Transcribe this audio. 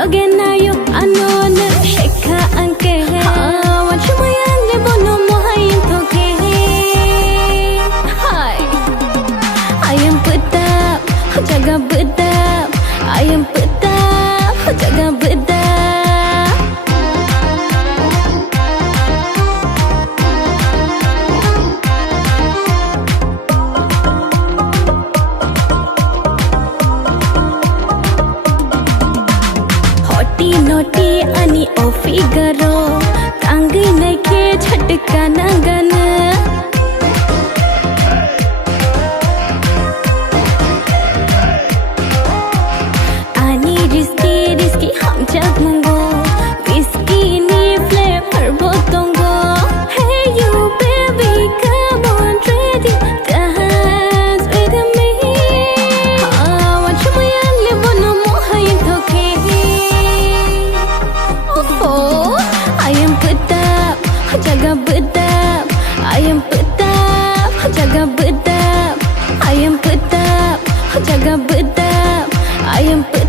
Logenayo, ano sheka anke. Wachumayang lebono mohayin toke. Hi, I am put up, jaga bedap. I am put up, jaga bedap. Noti ani o figaro tangi naike chhatka nangana ani risky ham jagmungo whiskey ni flavor botongo. Hey you baby, come on ready, dance with me. Wachumayang lebono mohayin toke. I am put up, jaga bedap. I am put up, jaga bedap. I am put up, jaga bedap. I am put